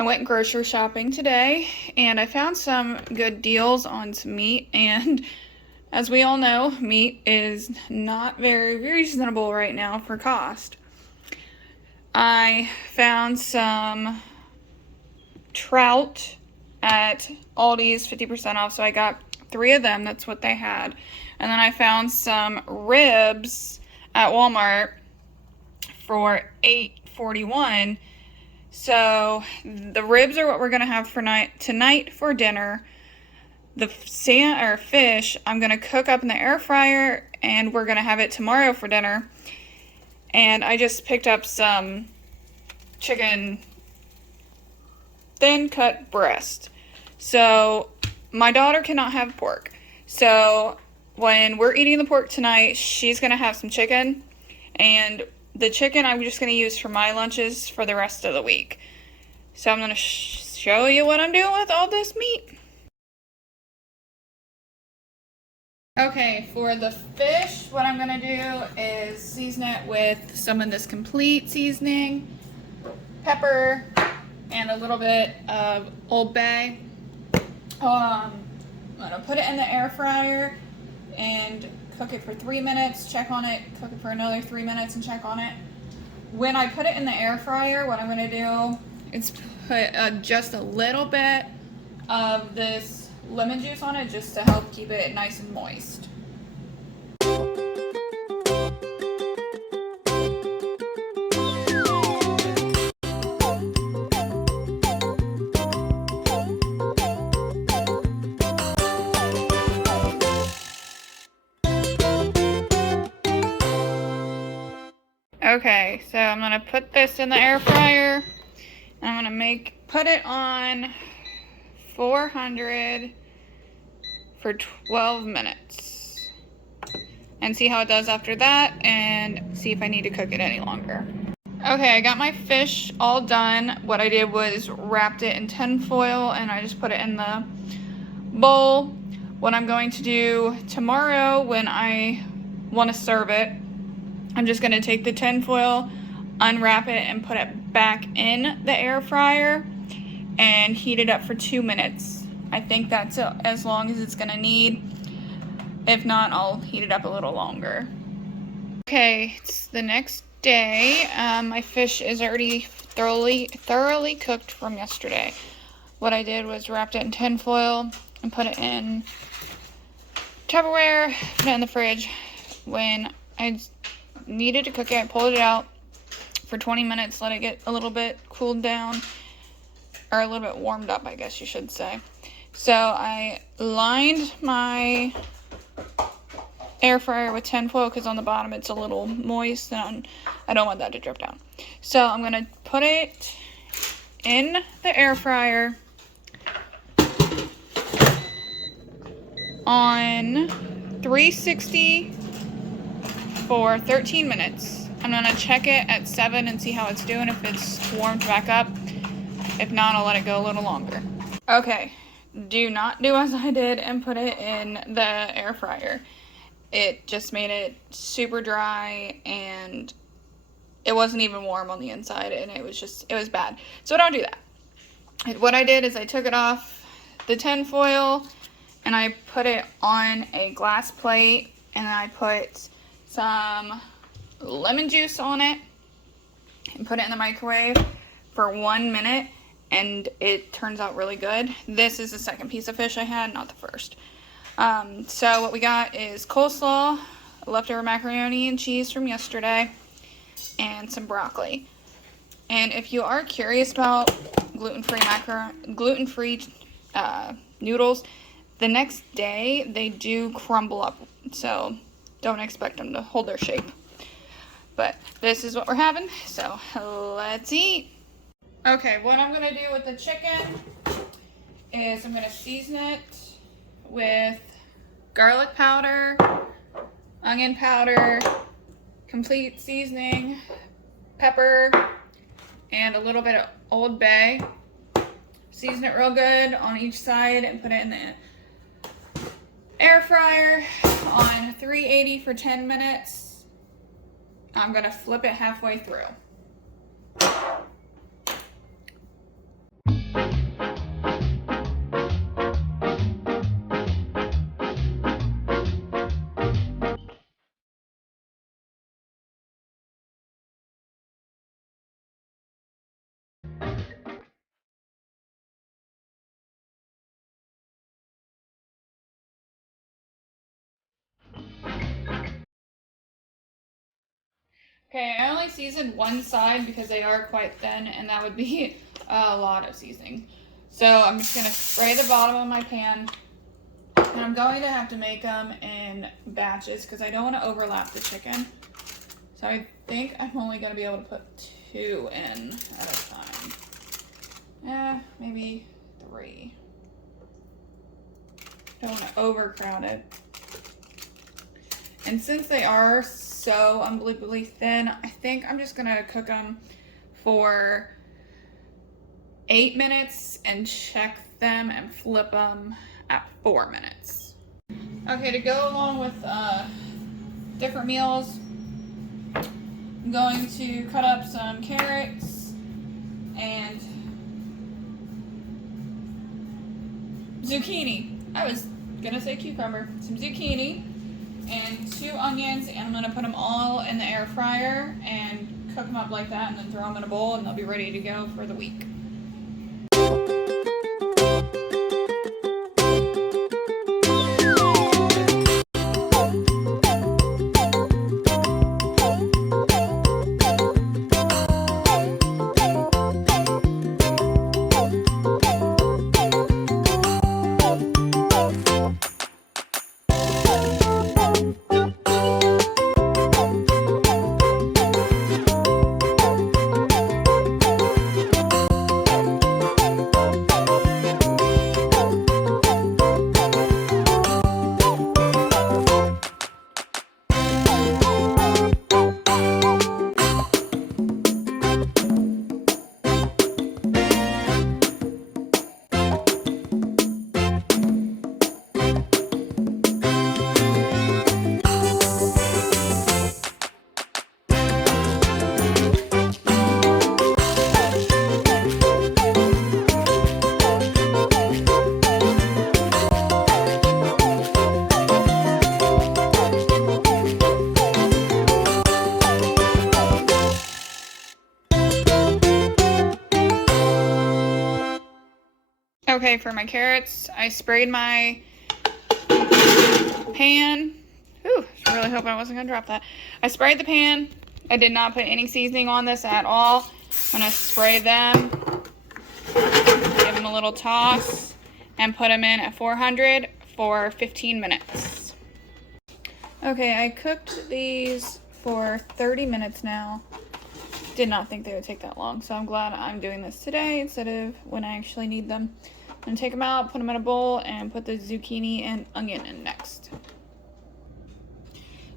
I went grocery shopping today and I found some good deals on some meat, and as we all know, meat is not very reasonable right now for cost. I found some trout at Aldi's 50% off, so I got 3 of them. That's what they had. And then I found some ribs at Walmart for $8.41. So the ribs are what we're gonna have for tonight for dinner. The fish I'm gonna cook up in the air fryer, and we're gonna have it tomorrow for dinner. And I just picked up some chicken thin cut breast. So my daughter cannot have pork. So when we're eating the pork tonight, she's gonna have some chicken, and the chicken I'm just going to use for my lunches for the rest of the week. So I'm going to show you what I'm doing with all this meat. Okay, for the fish, what I'm going to do is season it with some of this complete seasoning, pepper, and a little bit of Old Bay. I'm going to put it in the air fryer and cook it for 3 minutes, check on it, cook it for another 3 minutes and check on it. When I put it in the air fryer, what I'm going to do is put just a little bit of this lemon juice on it just to help keep it nice and moist. Okay, so I'm gonna put this in the air fryer. I'm gonna put it on 400 for 12 minutes and see how it does after that, and see if I need to cook it any longer. Okay, I got my fish all done. What I did was wrapped it in tin foil and I just put it in the bowl. What I'm going to do tomorrow when I want to serve it, I'm just going to take the tin foil, unwrap it, and put it back in the air fryer and heat it up for 2 minutes. I think that's as long as it's going to need. If not, I'll heat it up a little longer. Okay, it's the next day. My fish is already thoroughly cooked from yesterday. What I did was wrapped it in tin foil and put it in Tupperware, put it in the fridge. When I needed to cook it, I pulled it out for 20 minutes, let it get a little bit cooled down, or a little bit warmed up, I guess you should say. So I lined my air fryer with tin foil because on the bottom it's a little moist and I don't want that to drip down. So I'm going to put it in the air fryer on 360 for 13 minutes. I'm going to check it at 7 and see how it's doing, if it's warmed back up. If not, I'll let it go a little longer. Okay, do not do as I did and put it in the air fryer. It just made it super dry and it wasn't even warm on the inside, and it was bad. So don't do that. What I did is I took it off the tin foil and I put it on a glass plate, and I put some lemon juice on it and put it in the microwave for 1 minute, and it turns out really good. This is the second piece of fish I had, not the first. So what we got is coleslaw, leftover macaroni and cheese from yesterday, and some broccoli. And if you are curious about gluten-free noodles, the next day they do crumble up, so don't expect them to hold their shape. But this is what we're having, so let's eat. Okay, what I'm gonna do with the chicken is I'm gonna season it with garlic powder, onion powder, complete seasoning, pepper, and a little bit of Old Bay. Season it real good on each side and put it in the air fryer on 380 for 10 minutes. I'm gonna flip it halfway through. Okay, I only seasoned one side because they are quite thin, and that would be a lot of seasoning. So I'm just gonna spray the bottom of my pan, and I'm going to have to make them in batches because I don't want to overlap the chicken. So I think I'm only gonna be able to put 2 in at a time. Yeah, maybe 3. Don't want to overcrowd it. And since they are so unbelievably thin, I think I'm just gonna cook them for 8 minutes and check them and flip them at 4 minutes. Okay, to go along with different meals, I'm going to cut up some carrots and zucchini. I was gonna say cucumber. Some zucchini and 2 onions, and I'm gonna put them all in the air fryer and cook them up like that, and then throw them in a bowl, and they'll be ready to go for the week. Okay, for my carrots, I sprayed my pan. Ooh, I really hope I wasn't gonna drop that. I sprayed the pan. I did not put any seasoning on this at all. I'm gonna spray them, give them a little toss, and put them in at 400 for 15 minutes. Okay, I cooked these for 30 minutes now. Did not think they would take that long, so I'm glad I'm doing this today instead of when I actually need them. I'm gonna take them out, put them in a bowl, and put the zucchini and onion in next.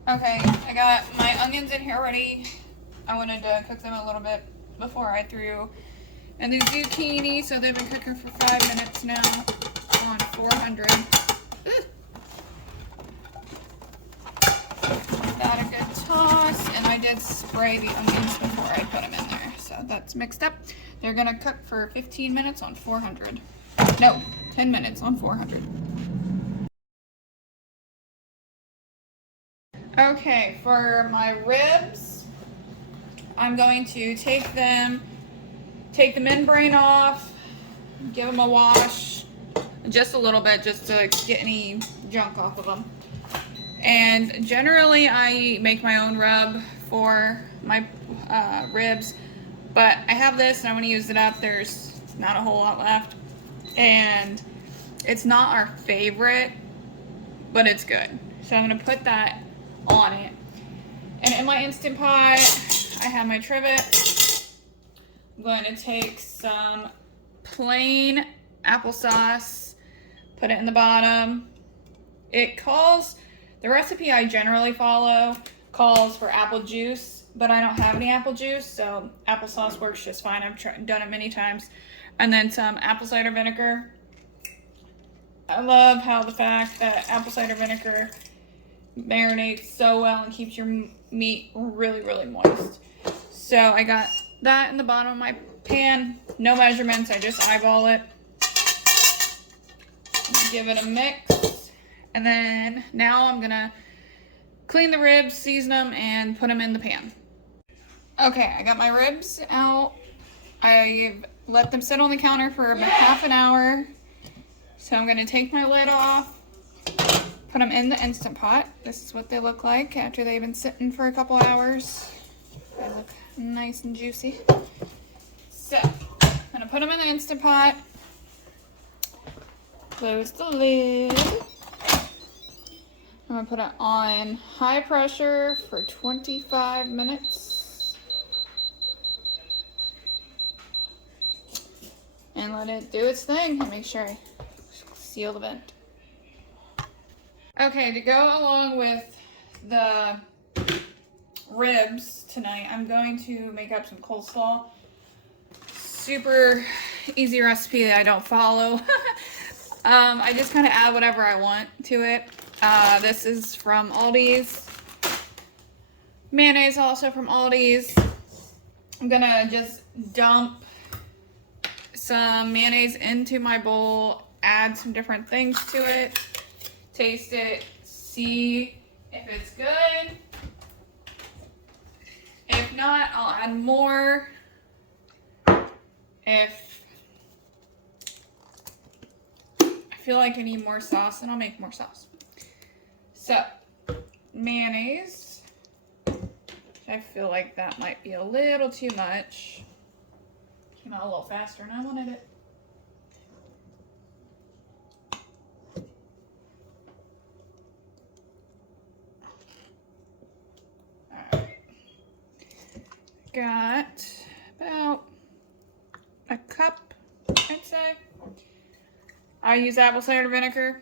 Okay, I got my onions in here ready. I wanted to cook them a little bit before I threw in the zucchini, so they've been cooking for 5 minutes now on 400. Give that a good toss, and I did spray the onions before I put them in there, so that's mixed up. They're gonna cook for 15 minutes on 400. No, 10 minutes on 400. Okay, for my ribs, I'm going to take the membrane off, give them a wash, just a little bit, just to get any junk off of them. And generally, I make my own rub for my ribs, but I have this and I want to use it up. There's not a whole lot left, and it's not our favorite, but it's good. So I'm going to put that on it. And in my Instant Pot, I have my trivet. I'm going to take some plain applesauce, put it in the bottom. The recipe I generally follow calls for apple juice, but I don't have any apple juice, so applesauce works just fine. I've done it many times. And then some apple cider vinegar. I love how the fact that apple cider vinegar marinates so well and keeps your meat really, really moist. So I got that in the bottom of my pan. No measurements, I just eyeball it. Give it a mix. And then now I'm gonna clean the ribs, season them, and put them in the pan. Okay, I got my ribs out. I've let them sit on the counter for about half an hour. So I'm gonna take my lid off, put them in the Instant Pot. This is what they look like after they've been sitting for a couple hours. They look nice and juicy. So, I'm gonna put them in the Instant Pot. Close the lid. I'm gonna put it on high pressure for 25 minutes. And let it do its thing and make sure I seal the vent. Okay, to go along with the ribs tonight, I'm going to make up some coleslaw. Super easy recipe that I don't follow. I just kind of add whatever I want to it. This is from Aldi's. Mayonnaise also from Aldi's. I'm gonna just dump some mayonnaise into my bowl, add some different things to it, taste it, see if it's good. If not, I'll add more. If I feel like I need more sauce, then I'll make more sauce. So, mayonnaise. I feel like that might be a little too much. Came out a little faster than I wanted it. Alright. Got about a cup, I'd say. I use apple cider vinegar.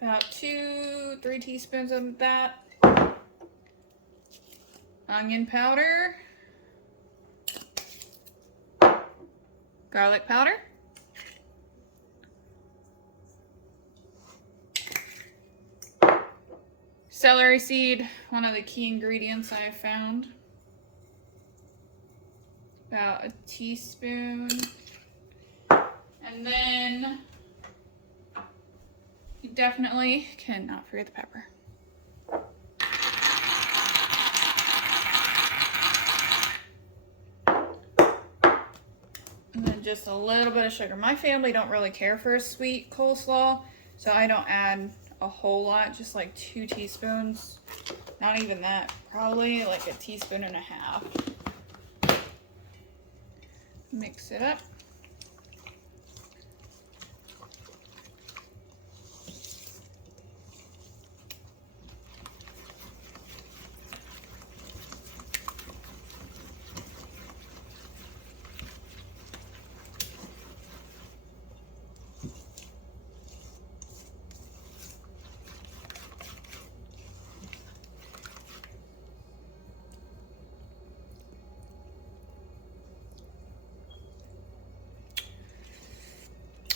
About 2-3 teaspoons of that. Onion powder. Garlic powder. Celery seed, one of the key ingredients I found. About a teaspoon. And then you definitely cannot forget the pepper. And then just a little bit of sugar. My family don't really care for a sweet coleslaw, so I don't add a whole lot, just like 2 teaspoons. Not even that, probably like a teaspoon and a half. Mix it up.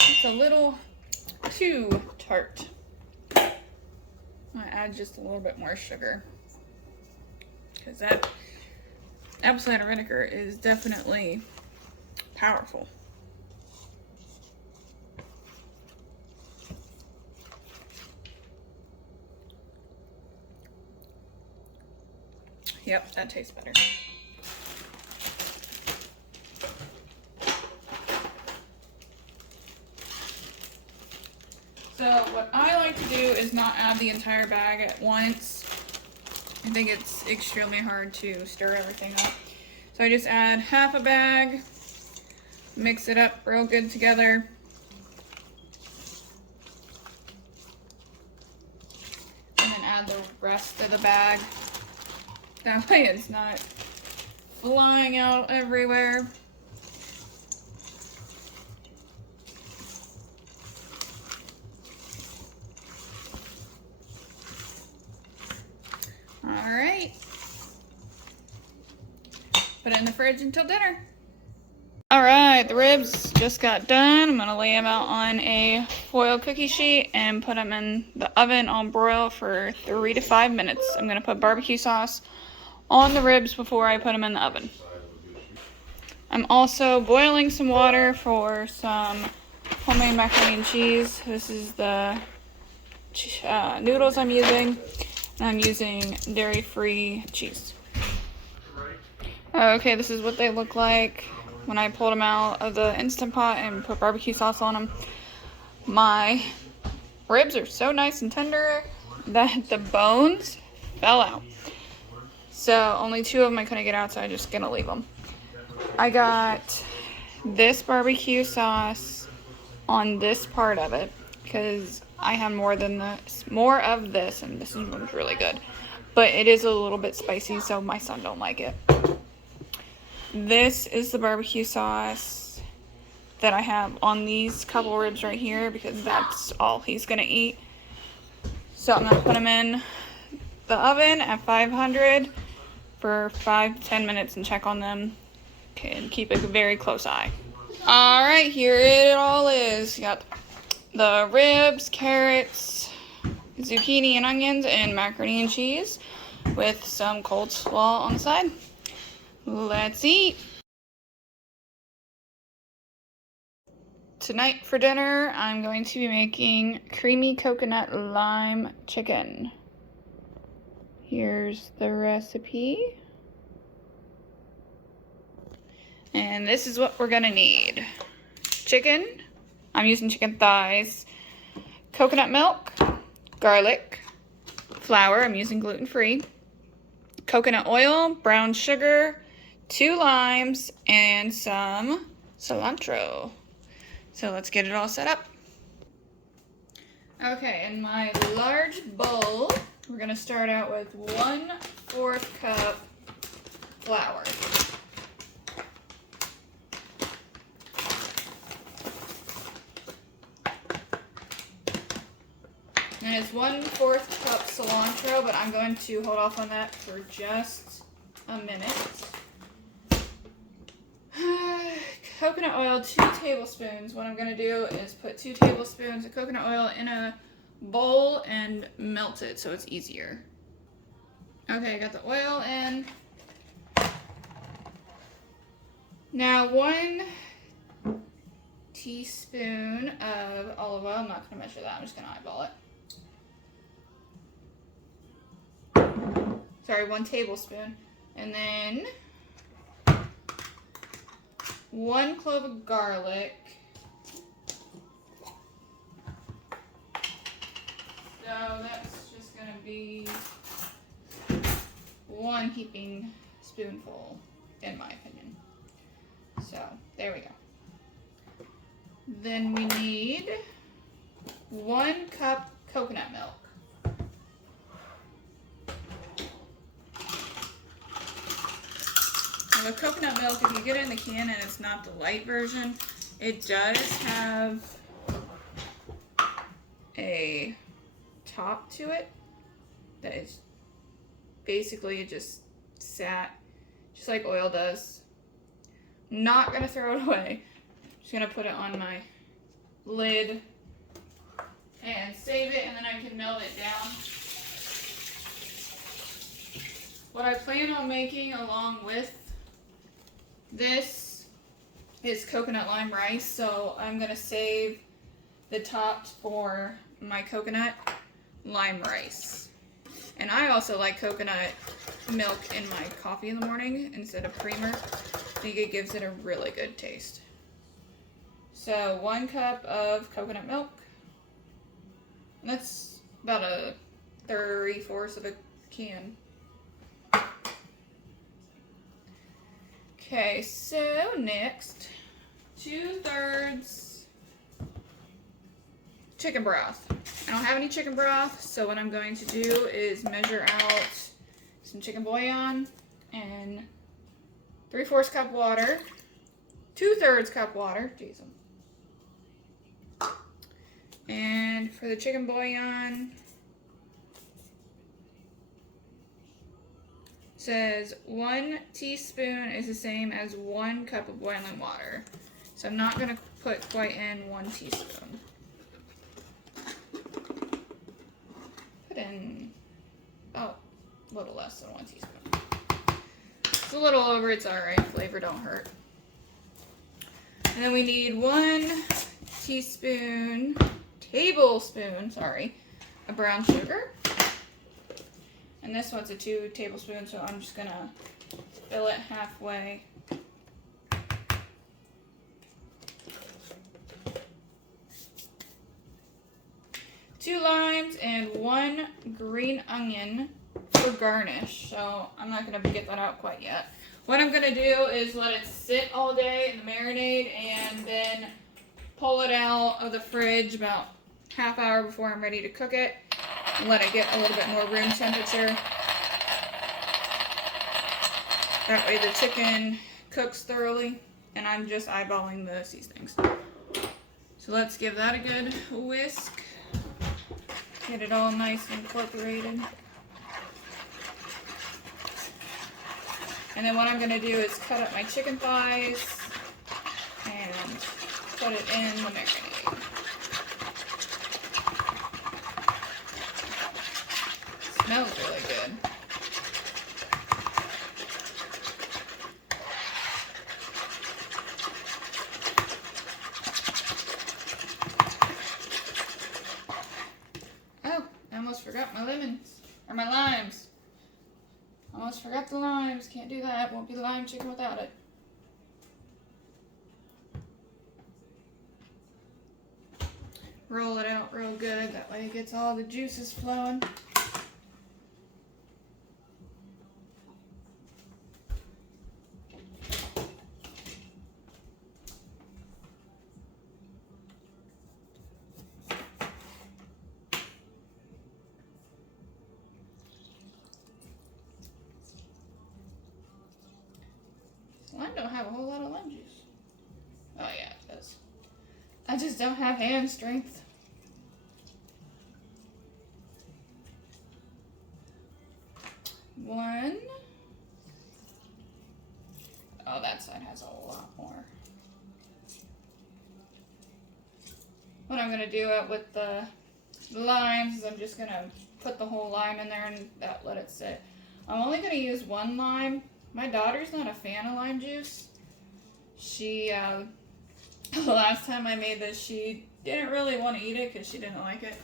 It's a little too tart. I'm gonna add just a little bit more sugar because that apple cider vinegar is definitely powerful. Yep, that tastes better. So what I like to do is not add the entire bag at once. I think it's extremely hard to stir everything up. So I just add half a bag, mix it up real good together. And then add the rest of the bag. That way it's not flying out everywhere. All right. Put it in the fridge until dinner. All right, the ribs just got done. I'm gonna lay them out on a foil cookie sheet and put them in the oven on broil for 3 to 5 minutes. I'm gonna put barbecue sauce on the ribs before I put them in the oven. I'm also boiling some water for some homemade macaroni and cheese. This is the noodles I'm using. I'm using dairy-free cheese. Okay, this is what they look like when I pulled them out of the Instant Pot and put barbecue sauce on them. My ribs are so nice and tender that the bones fell out. So only 2 of them I couldn't get out, so I'm just gonna leave them. I got this barbecue sauce on this part of it because I have more of this, and this one's really good. But it is a little bit spicy, so my son don't like it. This is the barbecue sauce that I have on these couple ribs right here because that's all he's gonna eat. So I'm gonna put them in the oven at 500 for 5-10 minutes and check on them. Okay, and keep a very close eye. All right, here it all is. You got the ribs, carrots, zucchini and onions, and macaroni and cheese with some cold slaw on the side. Let's eat. Tonight for dinner, I'm going to be making creamy coconut lime chicken. Here's the recipe. And this is what we're gonna need. Chicken, I'm using chicken thighs, coconut milk, garlic, flour, I'm using gluten-free, coconut oil, brown sugar, 2 limes, and some cilantro. So let's get it all set up. Okay, in my large bowl, we're gonna start out with 1/4 cup flour. And it's 1/4 cup cilantro, but I'm going to hold off on that for just a minute. Coconut oil, 2 tablespoons. What I'm going to do is put 2 tablespoons of coconut oil in a bowl and melt it so it's easier. Okay, I got the oil in. Now 1 teaspoon of olive oil. I'm not going to measure that. I'm just going to eyeball it. Sorry, 1 tablespoon. And then 1 clove of garlic. So that's just going to be 1 heaping spoonful, in my opinion. So, there we go. Then we need 1 cup coconut milk. Now, the coconut milk, if you get it in the can and it's not the light version, it does have a top to it that is basically just sat just like oil does. Not gonna throw it away. Just gonna put it on my lid and save it, and then I can melt it down. What I plan on making along with this is coconut lime rice, so I'm gonna save the tops for my coconut lime rice. And I also like coconut milk in my coffee in the morning instead of creamer. I think it gives it a really good taste. So 1 cup of coconut milk. And that's about a 3/4 of a can. Okay, so next, 2/3 chicken broth. I don't have any chicken broth, so what I'm going to do is measure out some chicken bouillon and 3/4 cup water, 2/3 cup water, jeez. And for the chicken bouillon, says 1 teaspoon is the same as 1 cup of boiling water. So I'm not gonna put quite in 1 teaspoon. Put in about a little less than 1 teaspoon. It's a little over, it's alright. Flavor don't hurt. And then we need 1 tablespoon, of brown sugar. And this one's a 2 tablespoons, so I'm just gonna fill it halfway. Two limes and 1 green onion for garnish, so I'm not gonna get that out quite yet. What I'm gonna do is let it sit all day in the marinade and then pull it out of the fridge about half hour before I'm ready to cook it and let it get a little bit more room temperature. That way the chicken cooks thoroughly, and I'm just eyeballing the seasonings. So let's give that a good whisk. Get it all nice and incorporated. And then what I'm going to do is cut up my chicken thighs and put it in the marinade. Smells really good. Oh, I almost forgot my lemons, or my limes. Almost forgot the limes. Can't do that. Won't be lime chicken without it. Roll it out real good. That way it gets all the juices flowing. Lime don't have a whole lot of lime juice. Oh yeah, it does. I just don't have hand strength. One. Oh, that side has a lot more. What I'm gonna do with the limes is I'm just gonna put the whole lime in there and let it sit. I'm only gonna use one lime. My daughter's not a fan of lime juice. She, the last time I made this, she didn't really want to eat it because she didn't like it.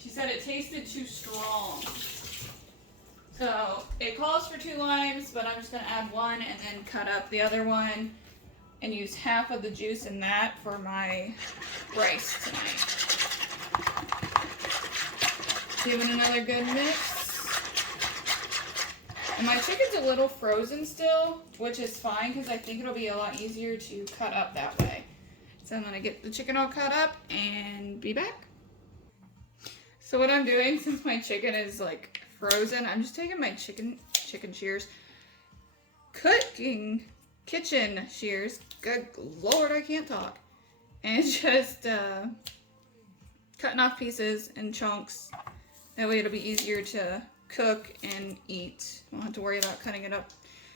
She said it tasted too strong. So it calls for 2 limes, but I'm just going to add 1 and then cut up the other one and use half of the juice in that for my rice tonight. Give it another good mix. And my chicken's a little frozen still, which is fine because I think it'll be a lot easier to cut up that way. So I'm gonna get the chicken all cut up and be back. So what I'm doing, since my chicken is like frozen, I'm just taking my chicken shears, kitchen shears, good Lord, I can't talk, and just cutting off pieces and chunks. That way it'll be easier to cook and eat. Won't have to worry about cutting it up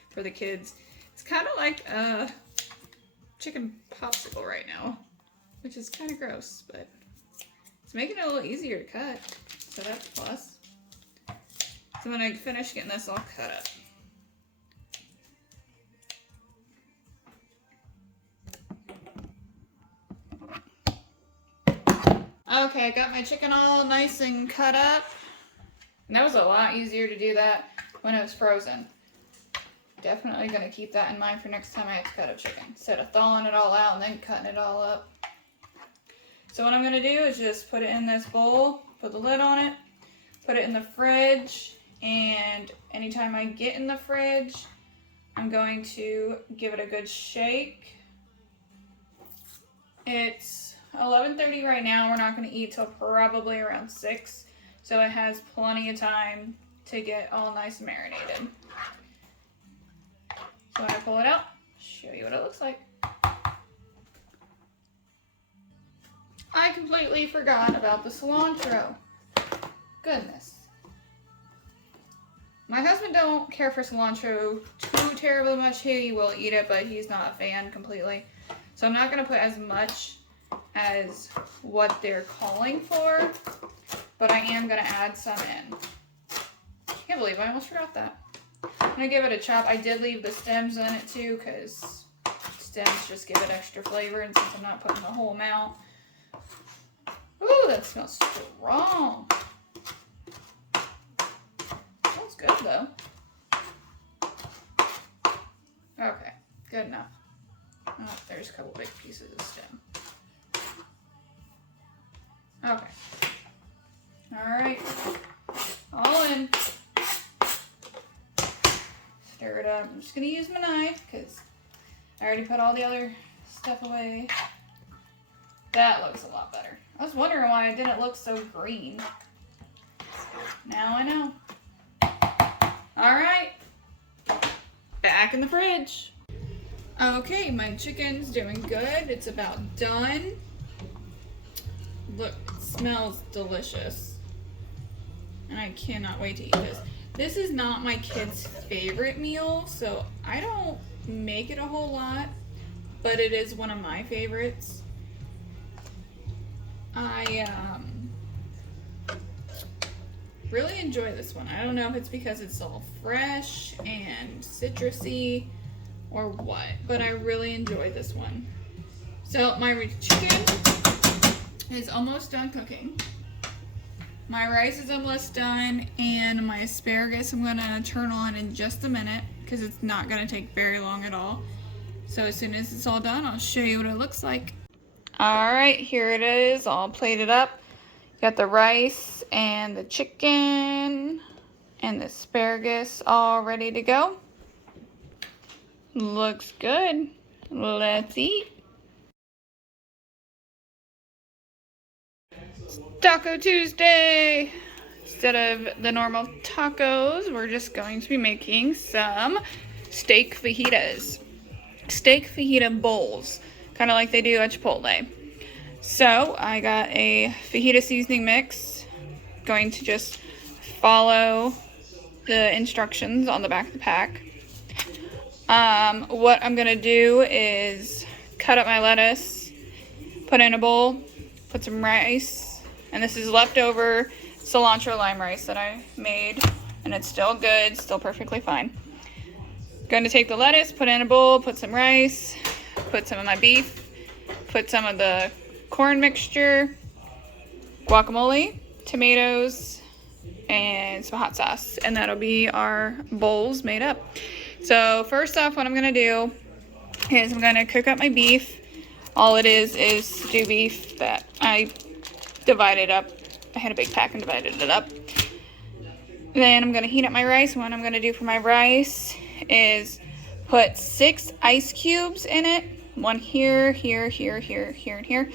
for the kids. It's kind of like a chicken popsicle right now, which is kind of gross, but it's making it a little easier to cut, so that's a plus. So when I finish getting this all cut up. Okay, I got my chicken all nice and cut up. And that was a lot easier to do that when it was frozen. Definitely going to keep that in mind for next time I have to cut up chicken. Instead of thawing it all out and then cutting it all up. So what I'm going to do is just put it in this bowl, put the lid on it, put it in the fridge, and anytime I get in the fridge, I'm going to give it a good shake. It's 11:30 right now. We're not going to eat till probably around 6. So it has plenty of time to get all nice and marinated. So when I pull it out, show you what it looks like. I completely forgot about the cilantro. Goodness. My husband don't care for cilantro too terribly much. He will eat it, but he's not a fan completely. So I'm not going to put as much as what they're calling for, but I am going to add some in. Can't believe I almost forgot that. I'm going to give it a chop. I did leave the stems in it too, because stems just give it extra flavor, and since I'm not putting the whole amount. Ooh, that smells strong. Smells good though. Okay, good enough. Oh, there's a couple big pieces of stem. Okay. Alright. All in. stir it up. I'm just gonna use my knife because I already put all the other stuff away. That looks a lot better. I was wondering why it didn't look so green. Now I know. All right, back in the fridge. Okay, my chicken's doing good. It's about done. Look, it smells delicious. And I cannot wait to eat this. This is not my kid's favorite meal, so I don't make it a whole lot, but it is one of my favorites. I really enjoy this one. I don't know if it's because it's all fresh and citrusy or what, but I really enjoy this one. So my chicken is almost done cooking. My rice is almost done, and my asparagus I'm gonna turn on in just a minute because it's not gonna take very long at all. So as soon as it's all done, I'll show you what it looks like. All right, here it is, all plated up. Got the rice and the chicken and the asparagus all ready to go. Looks good. Let's eat. It's Taco Tuesday. Instead of the normal tacos, we're just going to be making some steak fajitas. Steak fajita bowls, kind of like they do at Chipotle. So I got a fajita seasoning mix. Going to just follow the instructions on the back of the pack. What I'm gonna do is cut up my lettuce, put in a bowl, put some rice, and this is leftover cilantro lime rice that I made, and it's still good, still perfectly fine. Going to take the lettuce, put in a bowl, put some rice, put some of my beef, put some of the corn mixture, guacamole, tomatoes, and some hot sauce, and that'll be our bowls made up. So first off, what I'm gonna do is I'm gonna cook up my beef. All it is stew beef that I divided up. I had a big pack and divided it up. Then I'm gonna heat up my rice. What I'm gonna do for my rice is put 6 ice cubes in it. One here, here, here, here, here, and here.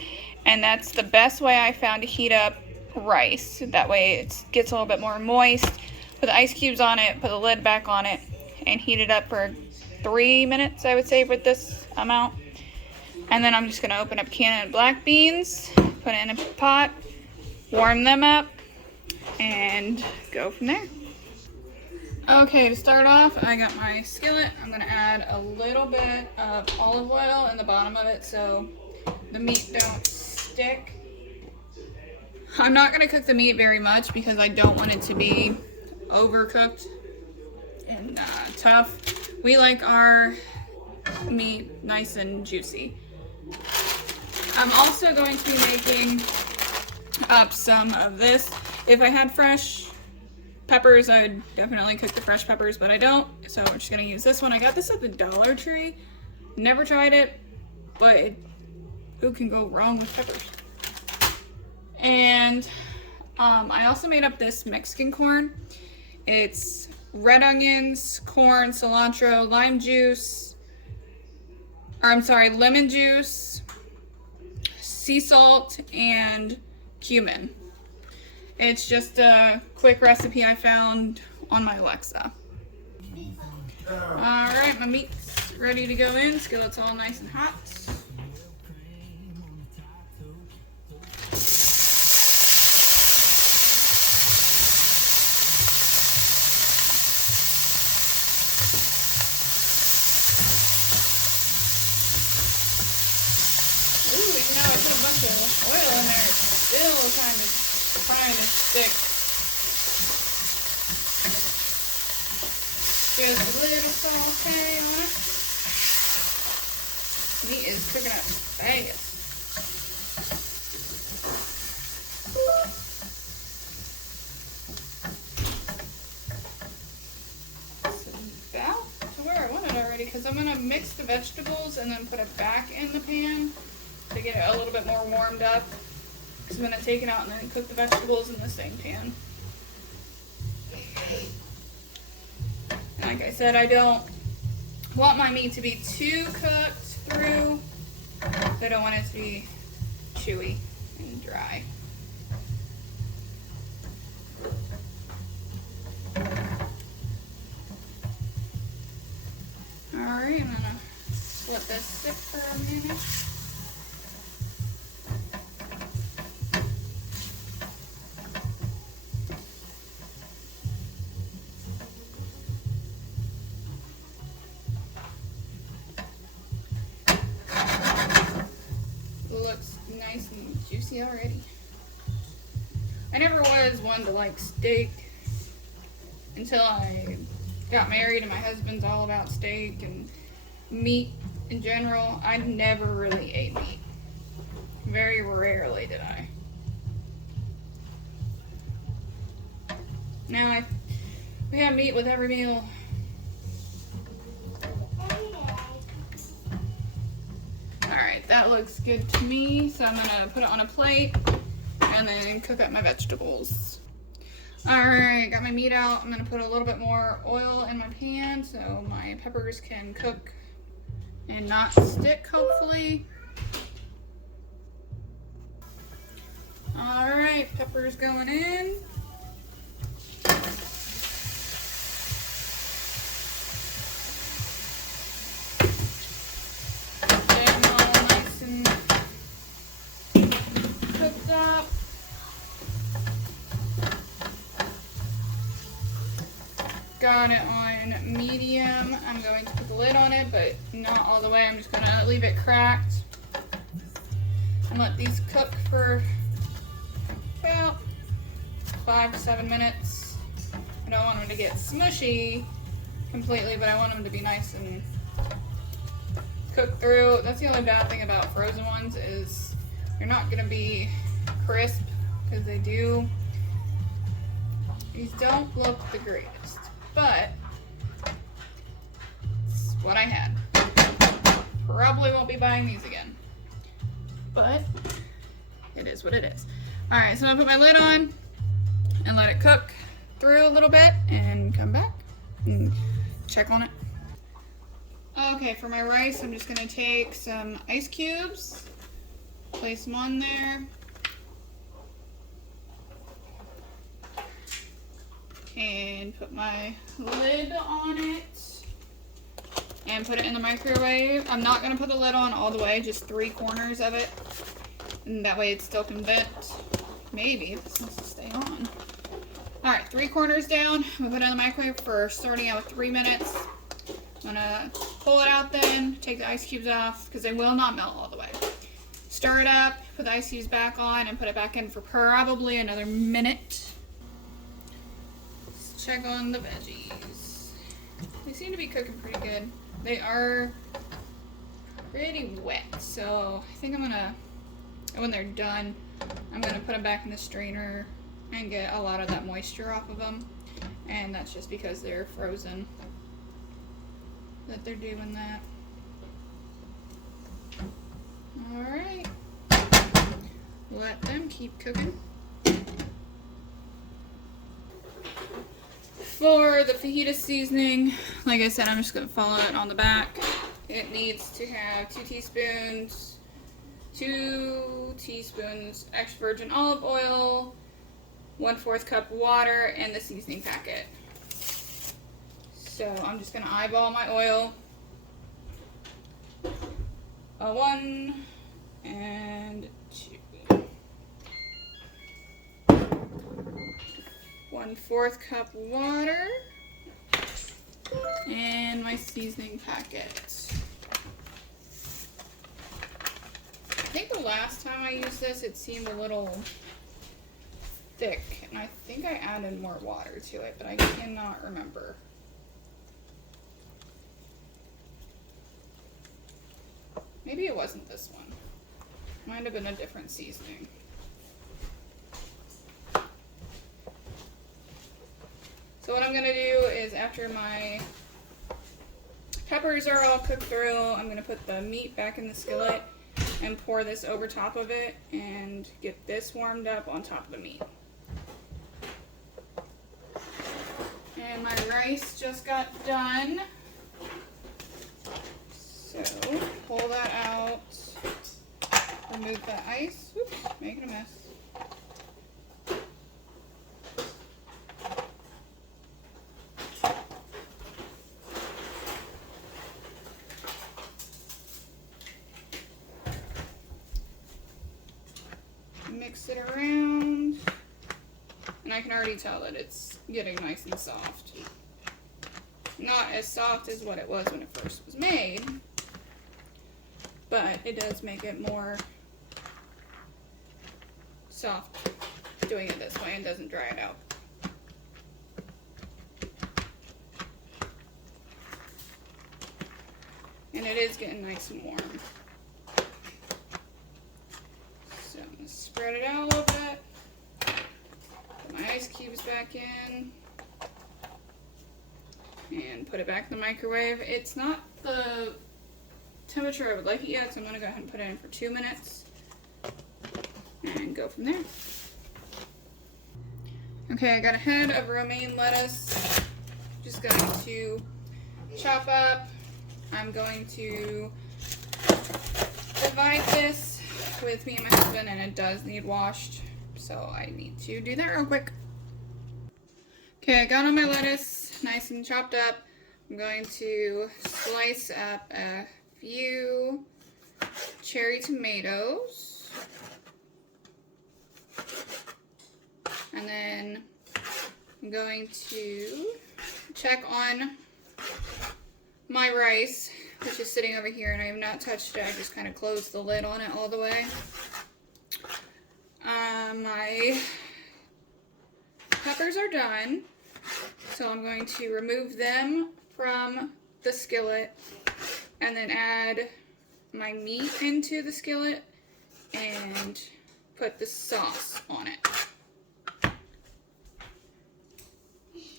And that's the best way I found to heat up rice. That way it gets a little bit more moist. Put the ice cubes on it, put the lid back on it, and heat it up for 3 minutes, I would say, with this amount. And then I'm just gonna open up a can of black beans, put it in a pot, warm them up, and go from there. Okay, to start off, I got my skillet. I'm gonna add a little bit of olive oil in the bottom of it so the meat don't stick. I'm not gonna cook the meat very much because I don't want it to be overcooked and tough. We like our meat nice and juicy. I'm also going to be making up some of this. If I had fresh peppers, I would definitely cook the fresh peppers, but I don't, so I'm just gonna use this one. I got this at the Dollar Tree. Never tried it, but who can go wrong with peppers? And I also made up this Mexican corn. It's red onions, corn, cilantro, lemon juice, sea salt, and cumin. It's just a quick recipe I found on my Alexa. Alright, my meat's ready to go in. Skillet's all nice and hot. Ooh, even though I put a bunch of oil in there, it's still kind of trying to stick. Just a little saute on it. Meat is cooking up fast. It's about to where I want it already because I'm going to mix the vegetables and then put it back in the pan to get it a little bit more warmed up. So I'm going to take it out and then cook the vegetables in the same pan. like I said, I don't want my meat to be too cooked through. I don't want it to be chewy and dry. Alright, I'm gonna let this sit for a minute. Looks nice and juicy already. I never was one to like steak until I got married, and my husband's all about steak and meat in general. I never really ate meat. Very rarely did I. Now we have meat with every meal. Alright, that looks good to me, so I'm gonna put it on a plate and then cook up my vegetables. Alright, got my meat out. I'm gonna put a little bit more oil in my pan so my peppers can cook and not stick, hopefully. Alright, peppers going in. Getting all nice and cooked up. Got it on medium. I'm going to put the lid on it, but not all the way. I'm just gonna leave it cracked and let these cook for about 5 to 7 minutes. I don't want them to get smushy completely, but I want them to be nice and cooked through. That's the only bad thing about frozen ones is they're not gonna be crisp, because these don't look the greatest, but it's what I had. Probably won't be buying these again, but it is what it is. All right, so I'm gonna put my lid on and let it cook through a little bit and come back and check on it. Okay, for my rice, I'm just gonna take some ice cubes, place them on there. And put my lid on it and put it in the microwave. I'm not gonna put the lid on all the way, just 3 corners of it. And that way it still can vent. Maybe if this wants to stay on. All right, 3 corners down. I'm gonna put it in the microwave for starting out with 3 minutes. I'm gonna pull it out then, take the ice cubes off because they will not melt all the way. Stir it up, put the ice cubes back on, and put it back in for probably another minute. Let's check on the veggies. They seem to be cooking pretty good. They are pretty wet, so I think I'm gonna, when they're done, I'm gonna put them back in the strainer and get a lot of that moisture off of them. And that's just because they're frozen that they're doing that. All right, let them keep cooking. For the fajita seasoning, like I said, I'm just gonna follow it on the back. It needs to have 2 teaspoons extra virgin olive oil, 1/4 cup water, and the seasoning packet. So I'm just gonna eyeball my oil. 1 and 2. 1/4 cup water and my seasoning packet. I think the last time I used this, it seemed a little thick, and I think I added more water to it, but I cannot remember. Maybe it wasn't this one. Might have been a different seasoning. So what I'm gonna do is, after my peppers are all cooked through, I'm gonna put the meat back in the skillet and pour this over top of it and get this warmed up on top of the meat. And And my rice just got done. So pull that out, remove the ice. Oops, making a mess. Mix it around, and I can already tell that it's getting nice and soft. Not as soft as what it was when it first was made, but it does make it more soft doing it this way and doesn't dry it out. And it is getting nice and warm. So I'm going to spread it out a little bit. Put my ice cubes back in. And put it back in the microwave. It's not the temperature I would like it yet, so I'm going to go ahead and put it in for 2 minutes. And go from there. Okay, I got a head of romaine lettuce. Just going to chop up. I'm going to divide this with me and my husband, and it does need washed, so I need to do that real quick. Okay, I got all my lettuce nice and chopped up. I'm going to slice up a few cherry tomatoes, and then I'm going to check on my rice, which is sitting over here, and I have not touched it. I just kind of closed the lid on it all the way. My peppers are done, so I'm going to remove them from the skillet and then add my meat into the skillet and put the sauce on it.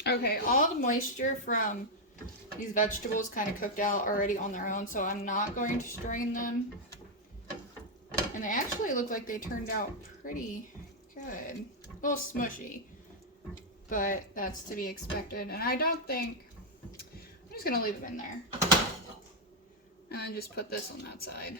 Okay, all the moisture from these vegetables kind of cooked out already on their own, so I'm not going to strain them. And they actually look like they turned out pretty good. A little smushy, but that's to be expected. And I don't think, I'm just gonna leave them in there. And then just put this on that side.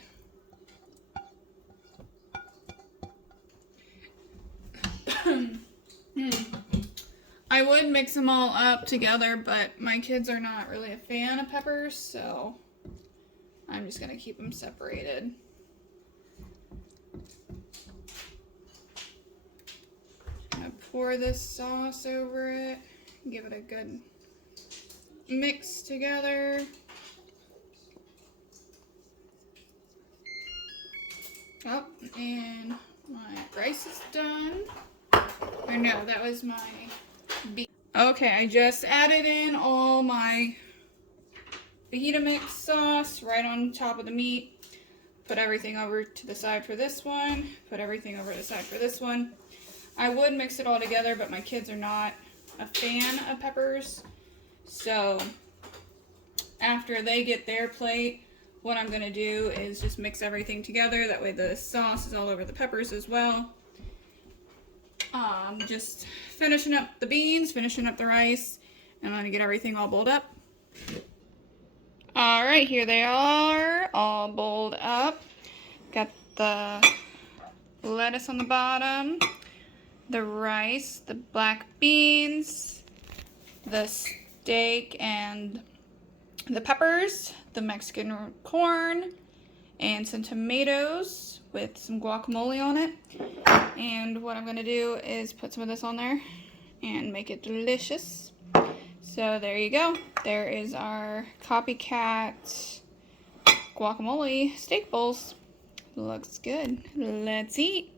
I would mix them all up together, but my kids are not really a fan of peppers, so I'm just gonna keep them separated. I'm gonna pour this sauce over it, give it a good mix together. Oh, and my rice is done. Or no, that was my beef. Okay, I just added in all my fajita mix sauce right on top of the meat. Put everything over to the side for this one. Put everything over to the side for this one. I would mix it all together, but my kids are not a fan of peppers. So after they get their plate, what I'm going to do is just mix everything together. That way the sauce is all over the peppers as well. Just finishing up the beans, finishing up the rice, and I'm going to get everything all bowled up. Alright, here they are, all bowled up. Got the lettuce on the bottom, the rice, the black beans, the steak and the peppers, the Mexican corn, and some tomatoes with some guacamole on it. And what I'm going to do is put some of this on there and make it delicious. So there you go. There is our copycat guacamole steak bowls. Looks good. Let's eat.